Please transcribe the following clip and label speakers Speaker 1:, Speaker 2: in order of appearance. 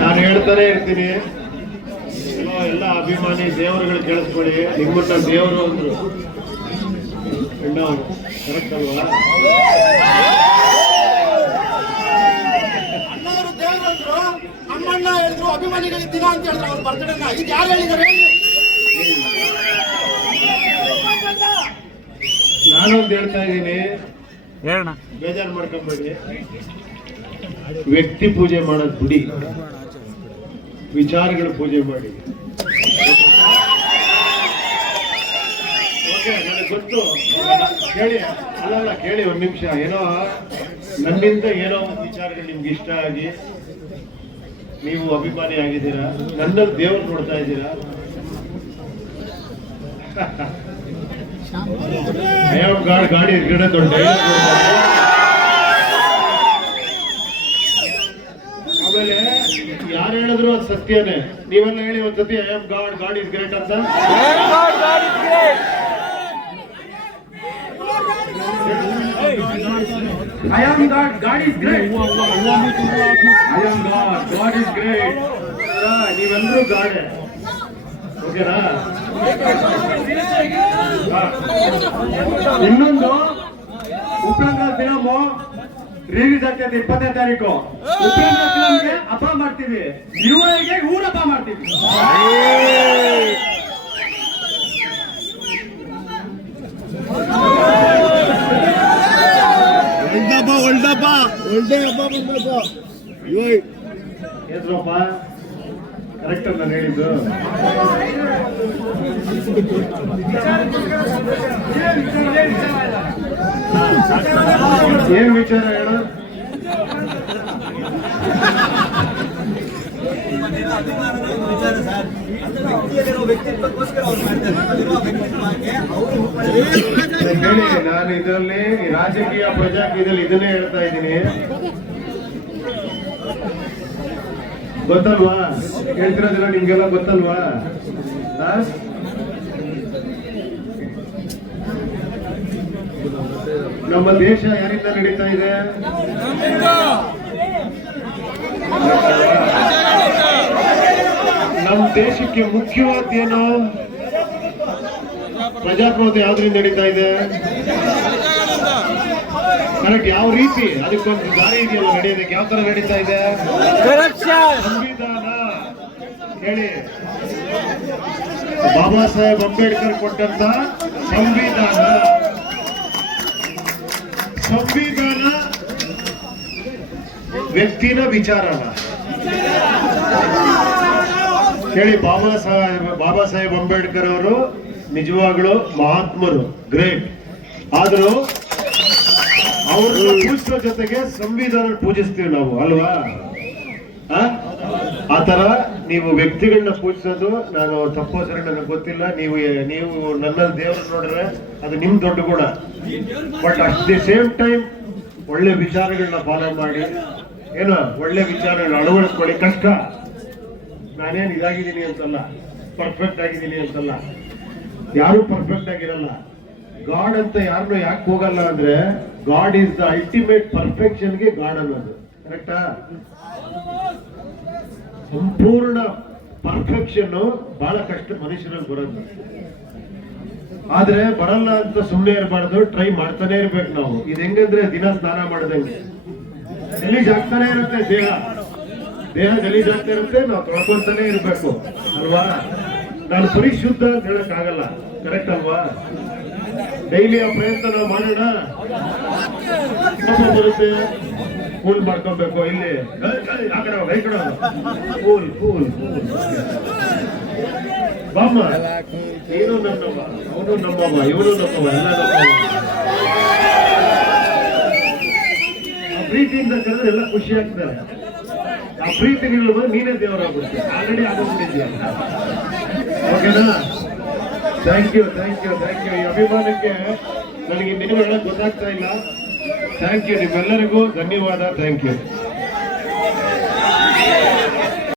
Speaker 1: ನಾನು ಹೇಳ್ತಾನೆ ಇರ್ತೀನಿ. ಎಲ್ಲೋ ಅಭಿಮಾನಿ ದೇವರುಗಳು ಕೇಳಿಸ್ಕೊಳ್ಳಿ. ನಿಮ್ಮನ್ನ ದೇವರು ಅಂದ್ರು. ಕರೆಕ್ಟ್ ಅಲ್ವಾ?
Speaker 2: ಅಭಿಮಾನಿಗಳಿಗೆ ದಿನ ಅಂತ ಹೇಳಿದ್ರು, ಅವ್ರ ಬರ್ತಡೆ ಇದು ಯಾರು ಹೇಳಿದಾರೆ
Speaker 1: ನಾನೊಂದು ಹೇಳ್ತಾ ಇದ್ದೀನಿ. ಬೇಜಾರು ಮಾಡ್ಕೊಂಬೇಡಿ. ವ್ಯಕ್ತಿ ಪೂಜೆ ಮಾಡೋದು ಬಿಡಿ. ವಿಚಾರಗಳ ಪೂಜೆ ಮಾಡಿ. ಓಕೆ ನನಗೆ ಗೊತ್ತು. ಕೇಳಿ ಅಲ್ಲಲ್ಲ ಕೇಳಿ ಒಂದು ನಿಮಿಷ. ಏನೋ ನನ್ನಿಂದ ಏನೋ ಒಂದು ವಿಚಾರಗಳು ನಿಮ್ಗೆ ಇಷ್ಟ ಆಗಿ ನೀವು ಅಭಿಮಾನಿ ಆಗಿದ್ದೀರಾ? ನನ್ನ ದೇವ್ರು ನೋಡ್ತಾ ಇದ್ದೀರಾ? ಗಾಡಿ ಗಾಡಿ ಗಿಡ ದೊಡ್ಡ ಆಮೇಲೆ ಯಾರು ಹೇಳಿದ್ರು ಅದು ಸತ್ಯನೇ? ನೀವೆಲ್ಲ ಹೇಳಿ ಒಂದ್ಸತಿ I am God God is great ಅಂತ. I am God God is great I am God God is great ನೀವೆಲ್ಲರೂ ಗಾಡೆ. ಓಕೆನಾ? ಇನ್ನೊಂದು ಉಪೇಂದ್ರ ಫಿಲಮ್ ರಿಲೀಸ್ ಆಗ್ತದೆ ಇಪ್ಪತ್ತನೇ ತಾರೀಕು. ಉಪೇಂದ್ರ ಫಿಲಮ್ಗೆ ಹಬ್ಬ ಮಾಡ್ತೀವಿ. ಯುವಗೆ ಊರ ಹಬ್ಬ ಮಾಡ್ತೀವಿ.
Speaker 2: ಒಳ್ಳೆ ಹಬ್ಬ ಒಳ್ಳೆ ಹಬ್ಬ ಬಂದ್ರಪ್ಪ
Speaker 1: ಎದ್ರಪ್ಪ ಕರೆಕ್ಟ್ ನಾನು ಹೇಳಿದ್ದು. ಏನ್ ವಿಚಾರ ಹೇಳು? ನಾನು ಇದರಲ್ಲಿ ರಾಜಕೀಯ ಪ್ರಜಾಕೀಯದಲ್ಲಿ ಇದನ್ನೇ ಹೇಳ್ತಾ ಇದ್ದೀನಿ. ಗೊತ್ತಲ್ವಾ? ಹೇಳ್ತಿರೋದಿಲ್ಲ ನಿಮ್ಗೆಲ್ಲ ಗೊತ್ತಲ್ವಾ? ನಮ್ಮ ದೇಶ ಯಾರಿಂದ ನಡೀತಾ ಇದೆ? ನಮ್ಮ ದೇಶಕ್ಕೆ ಮುಖ್ಯವಾದ ಏನು? ಪ್ರಜಾಪ್ರಭುತ್ವ ಯಾವ್ದ್ರಿಂದ ನಡೀತಾ ಇದೆ? ಕರೆಕ್ಟ್ ಯಾವ ರೀತಿ ಅದಕ್ಕೊಂದು ದಾರಿ ಇದೆಯಲ್ಲ ನಡೆಯೋದಕ್ಕೆ? ಯಾವ ತರ ನಡೀತಾ ಇದೆ? ಸಂವಿಧಾನ. ಹೇಳಿ. ಬಾಬಾ ಸಾಹೇಬ್ ಅಂಬೇಡ್ಕರ್ ಕೊಟ್ಟಂತ ಸಂವಿಧಾನ. ಸಂವಿಧಾನ ವ್ಯಕ್ತಿನ ವಿಚಾರನ ಹೇಳಿ ಬಾಬಾ ಸಾಹೇಬ್ ಬಾಬಾ ಸಾಹೇಬ್ ಅಂಬೇಡ್ಕರ್ ಅವರು ನಿಜವಾಗ್ಲು ಮಹಾತ್ಮರು. ಗ್ರೇಟ್. ಆದ್ರೂ ಅವ್ರನ್ನ ಪೂಜಿಸೋ ಜೊತೆಗೆ ಸಂವಿಧಾನ ಪೂಜಿಸ್ತೀವಿ ನಾವು ಅಲ್ವಾ? ಆ? ತರ ನೀವು ವ್ಯಕ್ತಿಗಳನ್ನ ಪೂಜಿಸೋದು ನಾನು ತಪ್ಪೋ ಸರಿ ನನಗೆ ಗೊತ್ತಿಲ್ಲ ನೀವು ನೀವು ನನ್ನಲ್ಲಿ ದೇವರು ನೋಡಿದ್ರೆ ಅದು ನಿಮ್ ದೊಡ್ಡ ಗುಣ. But at the same time ಒಳ್ಳೆ ವಿಚಾರಗಳನ್ನ ಫಾಲೋ ಮಾಡಿ ಏನೋ ಒಳ್ಳೆ ವಿಚಾರಗಳನ್ನ ಅಳವಡಿಸ್ಕೊಳ್ಳಿ ಕಷ್ಟ. ನಾನೇನು ಇದಾಗಿದ್ದೀನಿ ಅಂತಲ್ಲ ಪರ್ಫೆಕ್ಟ್ ಆಗಿದ್ದೀನಿ ಅಂತಲ್ಲ. ಯಾರು ಪರ್ಫೆಕ್ಟ್ ಆಗಿರಲ್ಲ. ಗಾಡ್ ಅಂತ ಯಾರನ್ನು ಯಾಕೆ ಹೋಗಲ್ಲ ಅಂದ್ರೆ ಗಾಡ್ ಈಸ್ ದ ಅಲ್ಟಿಮೇಟ್ ಪರ್ಫೆಕ್ಷನ್ಗೆ ಗಾಡ್ ಅನ್ನೋದು. ಕರೆಕ್ಟಾ ಸಂಪೂರ್ಣ ಪರ್ಫೆಕ್ಷನ್ ಬಹಳ ಕಷ್ಟ ಮನುಷ್ಯನಲ್ಲಿ ಬರೋದು. ಆದ್ರೆ ಬರಲ್ಲ ಅಂತ ಸುಮ್ಮನೆ ಇರಬಾರ್ದು ಟ್ರೈ ಮಾಡ್ತಾನೆ ಇರ್ಬೇಕು ನಾವು. ಇದು ಹೆಂಗಂದ್ರೆ ದಿನ ಸ್ನಾನ ಮಾಡ್ದಂಗೆ. ಗಲೀಜ್ ಆಗ್ತಾನೆ ಇರುತ್ತೆ ದೇಹ. ದೇಹ ಗಲೀಜ್ ಆಗ್ತಾ ಇರುತ್ತೆ, ನಾವು ತೊಳ್ಕೊಂತಾನೆ ಇರ್ಬೇಕು. ಅಲ್ವಾ? ನಾನು ಪರಿಶುದ್ಧ ಅಂತ ಹೇಳಕ್ ಆಗಲ್ಲ ಕರೆಕ್ಟ್ ಅಲ್ವಾ? ಡೈಲಿ ಆ ಪ್ರಯತ್ನ ನಾವು ಮಾಡೋಣ? ಬರುತ್ತೆ ಕೂಲ್ ಮಾಡ್ಕೊಬೇಕು, ಇಲ್ಲಿ. ಕೂಲ್ ಕೂಲ್ ಬಾಮ್ಮ, ನೀನು ನನ್ನವ ಅವನು ನಮ್ಮವ ಇವನು ನಮ್ಮವ ಎಲ್ಲ ನಮ್ಮವ ಪ್ರೀತಿಯಿಂದ ಕರೆದ್ರೆ ಎಲ್ಲ ಖುಷಿ ಆಗ್ತಾರೆ ಆ ಪ್ರೀತಿ ನಿಲ್ಲುವ ನೀನೇ ದೇವರಾಗುತ್ತೆ ಆಲ್ರೆಡಿ ಆಗೋಗ್ಬಿಟ್ಟಿದ್ಯಾ ಓಕೆನಾ? Thank you thank you thank you ಈ ಅಭಿಮಾನಕ್ಕೆ ನನಗೆ ನಿಮಗೆ ಹೇಳಕ್ ಗೊತ್ತಾಗ್ತಾ ಇಲ್ಲ. ಥ್ಯಾಂಕ್ ಯು ನಿಮ್ಮೆಲ್ಲರಿಗೂ ಧನ್ಯವಾದ ಥ್ಯಾಂಕ್ ಯು